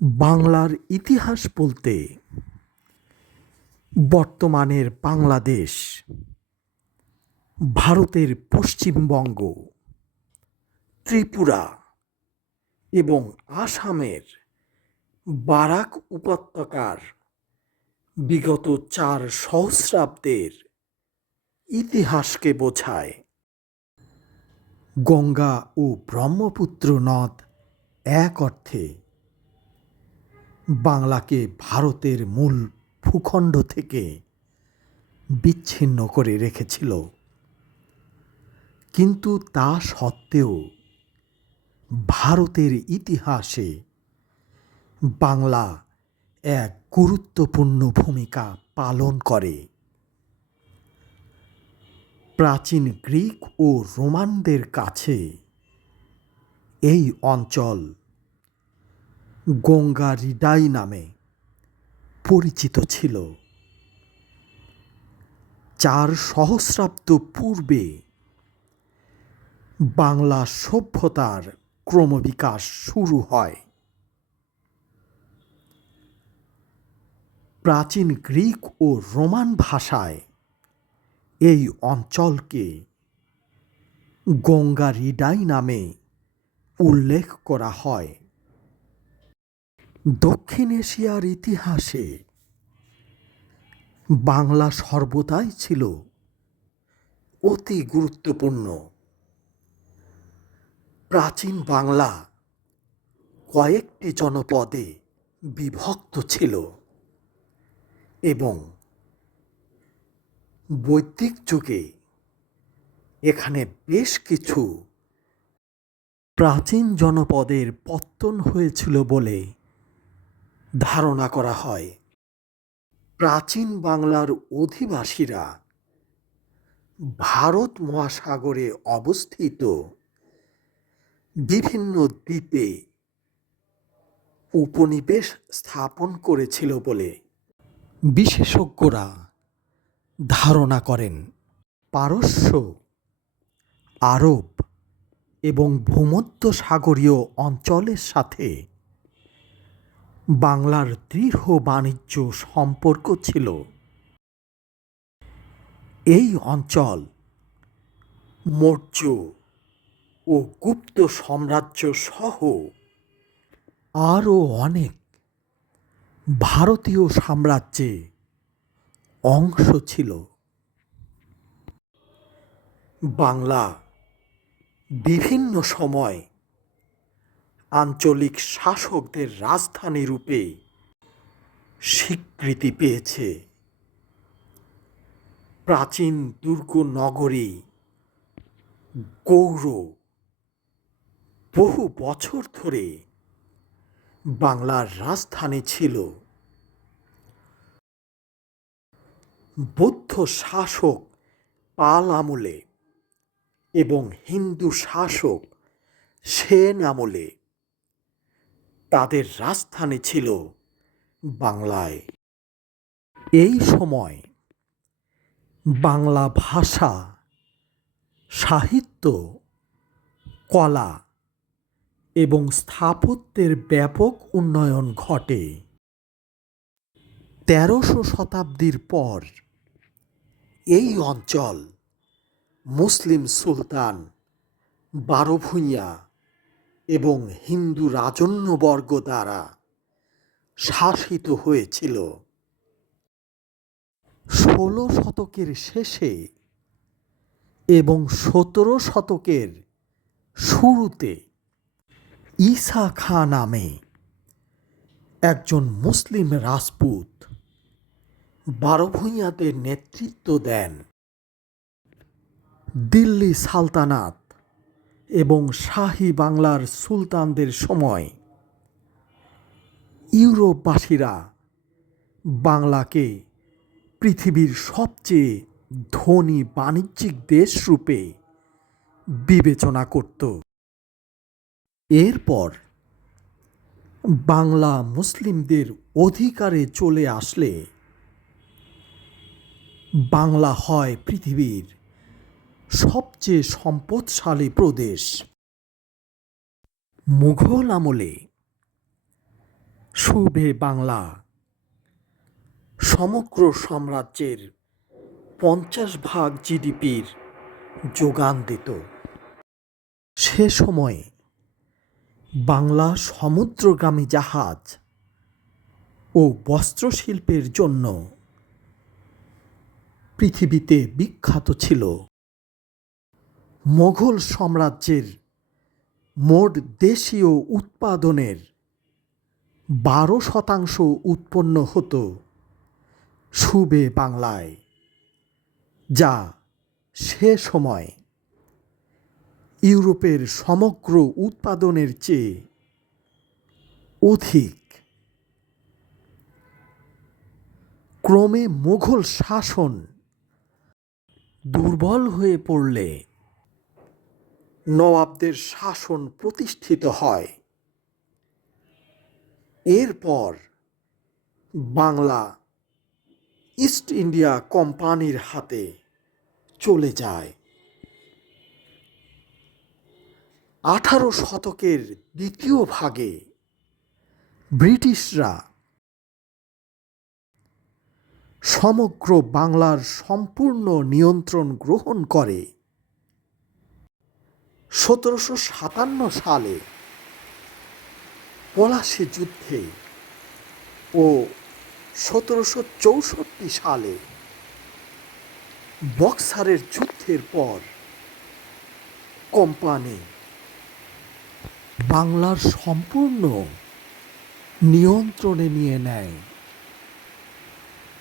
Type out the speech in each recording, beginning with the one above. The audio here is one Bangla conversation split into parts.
বাংলার ইতিহাস বলতে বর্তমানের বাংলাদেশ, ভারতের পশ্চিমবঙ্গ, ত্রিপুরা এবং আসামের বারাক উপত্যকার বিগত চার সহস্রাব্দের ইতিহাসকে বোঝায়। গঙ্গা ও ব্রহ্মপুত্র নদ এক অর্থে বাংলাকে ভারতের মূল ভূখণ্ড থেকে বিচ্ছিন্ন করে রেখেছিল। কিন্তু তা সত্ত্বেও ভারতের ইতিহাসে বাংলা এক গুরুত্বপূর্ণ ভূমিকা পালন করে। প্রাচীন গ্রিক ও রোমানদের কাছে এই অঞ্চল গঙ্গা রিডাই নামে পরিচিত ছিল। চার সহস্রাব্দ পূর্বে বাংলা সভ্যতার ক্রমবিকাশ শুরু হয়। প্রাচীন গ্রিক ও রোমান ভাষায় এই অঞ্চলকে গঙ্গা রিডাই নামে উল্লেখ করা হয়। দক্ষিণ এশিয়ার ইতিহাসে বাংলা সর্বদাই ছিল অতি গুরুত্বপূর্ণ। প্রাচীন বাংলা কয়েকটি জনপদে বিভক্ত ছিল এবং বৈদিক যুগে এখানে বেশ কিছু প্রাচীন জনপদের পত্তন হয়েছিল বলে ধারণা করা হয়। প্রাচীন বাংলার অধিবাসীরা ভারত মহাসাগরে অবস্থিত বিভিন্ন দ্বীপে উপনিবেশ স্থাপন করেছিল বলে বিশেষজ্ঞরা ধারণা করেন। পারস্য, আরব এবং ভূমধ্য সাগরীয় অঞ্চলের সাথে বাংলার দৃঢ় বাণিজ্য সম্পর্ক ছিল। এই অঞ্চল মৌর্য ও গুপ্ত সাম্রাজ্য সহ আরও অনেক ভারতীয় সাম্রাজ্যে অংশ ছিল। বাংলা বিভিন্ন সময় আঞ্চলিক শাসকদের রাজধানী রূপে স্বীকৃতি পেয়েছে। প্রাচীন দুর্গ নগরী গৌর বহু বছর ধরে বাংলার রাজধানী ছিল। বৌদ্ধ শাসক পাল আমলে এবং হিন্দু শাসক সেন আমলে তাদের রাজধানী ছিল বাংলায়। এই সময় বাংলা ভাষা, সাহিত্য, কলা এবং স্থাপত্যের ব্যাপক উন্নয়ন ঘটে। তেরোশো শতাব্দীর পর এই অঞ্চল মুসলিম সুলতান বারো বারোভূঁইয়া এবং হিন্দু রাজন্যবর্গ দ্বারা শাসিত হয়েছিল। ষোলো শতকের শেষে এবং সতেরো শতকের শুরুতে ঈসা খাঁ নামে একজন মুসলিম রাজপুত বারোভূঁইয়াদের নেতৃত্ব দেন দিল্লি সালতানাত। এবং শাহী বাংলার সুলতানদের সময়। ইউরোপবাসীরা বাংলাকে পৃথিবীর সবচেয়ে ধনী বাণিজ্যিক দেশ রূপে বিবেচনা করত। এরপর বাংলা মুসলিমদের অধিকারে চলে আসলে বাংলা হয় পৃথিবীর সবচেয়ে সম্পদশালী প্রদেশ। মুঘল আমলে শুভে বাংলা সমগ্র সাম্রাজ্যের পঞ্চাশ ভাগ জিডিপির যোগান দিত। সে সময়ে বাংলা সমুদ্রগামী জাহাজ ও বস্ত্রশিল্পের জন্য পৃথিবীতে বিখ্যাত ছিল। মোগল সাম্রাজ্যের মোট দেশীয় উৎপাদনের বারো শতাংশ উৎপন্ন হতো সুবে বাংলায়, যা সে সময় ইউরোপের সমগ্র উৎপাদনের চেয়ে অধিক। ক্রমে মুঘল শাসন দুর্বল হয়ে পড়লে নবাবদের শাসন প্রতিষ্ঠিত হয়। এরপর বাংলা ইস্ট ইন্ডিয়া কোম্পানির হাতে চলে যায়। আঠারো শতকের দ্বিতীয় ভাগে ব্রিটিশরা সমগ্র বাংলার সম্পূর্ণ নিয়ন্ত্রণ গ্রহণ করে। সতেরোশো সাতান্ন সালে পলাশী যুদ্ধে ও সতেরোশো চৌষট্টি সালে বক্সারের যুদ্ধের পর কোম্পানি বাংলার সম্পূর্ণ নিয়ন্ত্রণে নিয়ে নেয়।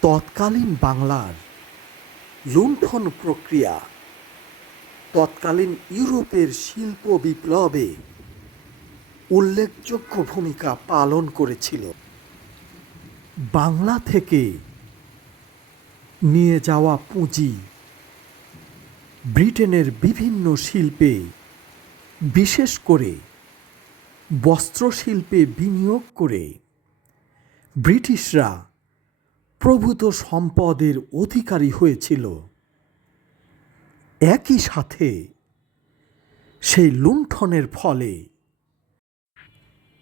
তৎকালীন বাংলার লুণ্ঠন প্রক্রিয়া তৎকালীন ইউরোপের শিল্প বিপ্লবে উল্লেখযোগ্য ভূমিকা পালন করেছিল। বাংলা থেকে নিয়ে যাওয়া পুঁজি ব্রিটেনের বিভিন্ন শিল্পে, বিশেষ করে বস্ত্রশিল্পে বিনিয়োগ করে ব্রিটিশরা প্রভূত সম্পদের অধিকারী হয়েছিল। একই সাথে সেই লুণ্ঠনের ফলে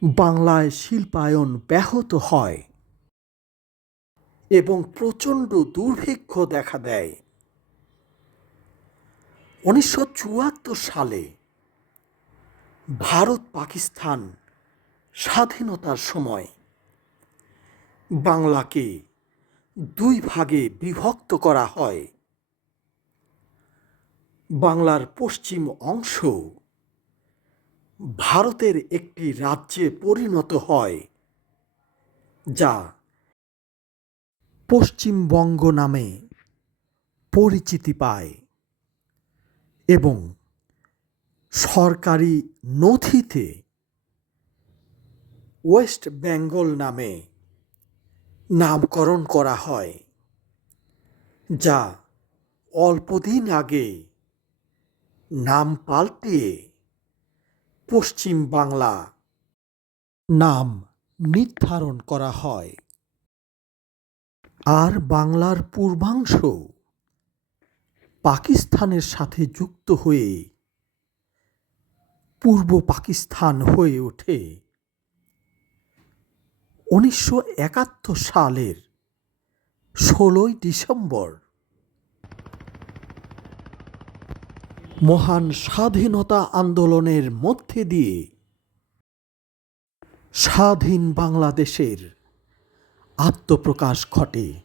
বাংলায় শিল্পায়ন ব্যাহত হয় এবং প্রচণ্ড দুর্ভিক্ষ দেখা দেয়। উনিশশো চুয়াত্তর সালে ভারত পাকিস্তান স্বাধীনতার সময় বাংলাকে দুই ভাগে বিভক্ত করা হয়। বাংলার পশ্চিম অংশ ভারতের একটি রাজ্যে পরিণত হয়, যা পশ্চিমবঙ্গ নামে পরিচিতি পায় এবং সরকারি নথিতে ওয়েস্ট বেঙ্গল নামে নামকরণ করা হয়, যা অল্পদিন আগে নাম পাল্টিয়ে পশ্চিম বাংলা নাম নির্ধারণ করা হয়। আর বাংলার পূর্বাংশ পাকিস্তানের সাথে যুক্ত হয়ে পূর্ব পাকিস্তান হয়ে ওঠে। উনিশশো একাত্তর সালের ষোলোই ডিসেম্বর মহান স্বাধীনতা আন্দোলনের মধ্যে দিয়ে স্বাধীন বাংলাদেশের আত্মপ্রকাশ ঘটে।